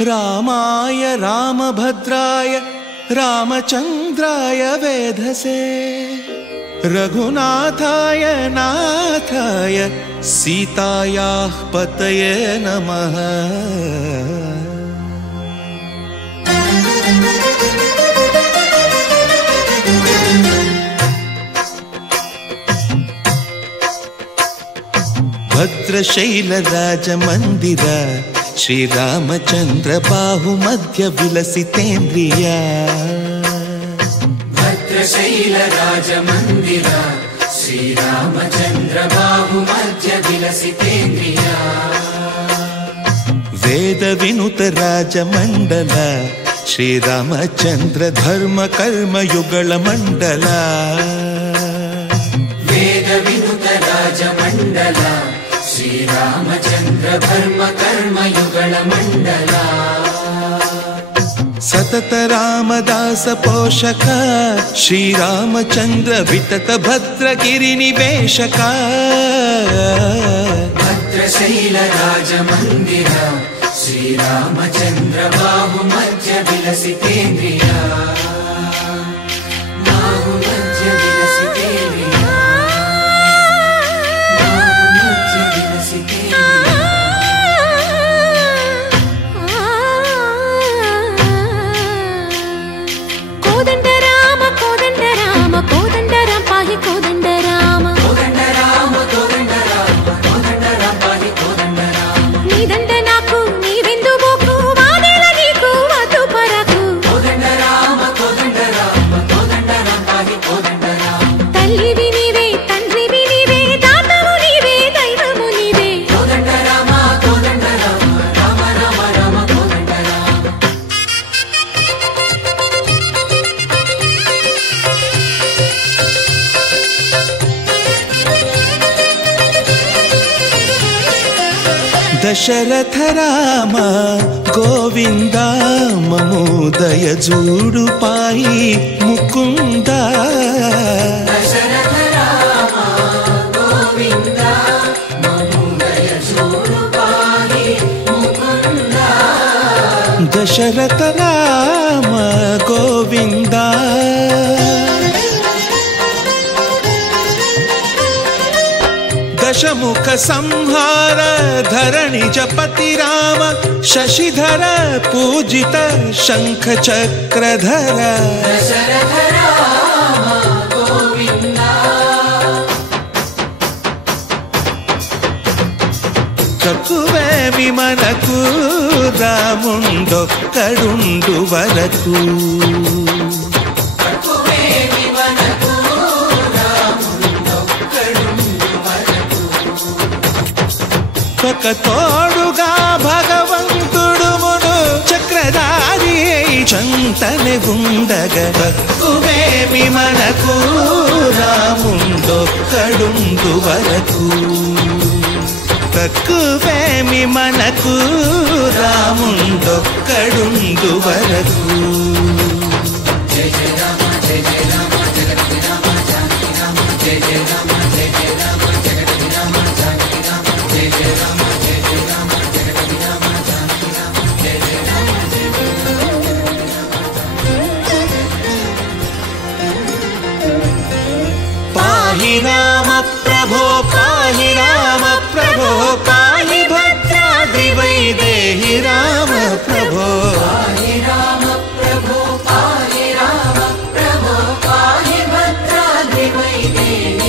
रामाय रामभद्राय रामचन्द्राय वेधसे रघुनाथाय नाथाय सीतायाः पतये नमः। भद्रशैलराजमन्दिर श्रीरामचन्द्र बाहुमध्य विलसितेन्द्रिय भद्रशैलराजमन्दिर श्रीरामचन्द्र बाहुमध्य विलसितेन्द्रिय वेदविनुत राजमण्डल श्रीरामचन्द्र धर्म कर्म युगल मण्डल वेदविनुत राजमण्डल श्रीरामचन्द्र धर्म कर्म युगल मण्डल सतत रामदास पोषक श्रीरामचन्द्र वितत भद्रगिरि निवेशक भद्रशैलराजमन्दिर श्रीरामचन्द्र बाहुमध्य विलसितेन्द्रिय बाहुमध्य विलसितेन्द्रिय दशरथ राम गोविंद ममोदय जूडु पाई मुकुंद दशरथ राम गोविंद ममोदय जूडु पाई मुकुंद दशरथ राम गोविंद दशमुख संहार धरणि जपति राम शशिधर पूजित शंख चक्रधर दशरथ राम गोविंद ककुवे विमनकु रामुंडొక్కడుండు వరకు ఒక తోడుగా భగవంతుడు మును చక్రధారి చంతనే ఉండగా తక్కువేమి మనకు రాముండొక్కడుండు వరకు తక్కువేమి మనకు రాముండొక్కడుండు వరకు జయ జయ రామ జయ జయ రామ జగతి రామ జానకి రామ జయ జయ రామ జయ జయ రామ జగతి రామ జానకి రామ జయ జయ రామ జయ జయ రామ జగతి రామ జానకి రామ జయ జయ రామ జయ జయ రామ పాహి రామ ప్రభో పాహి రామ ప్రభో పాహి భద్రాద్రి వైదేహి రామ ప్రభో పాహి రామ ప్రభో పాహి రామ ప్రభో పాహి భద్రాద్రి వైదేహి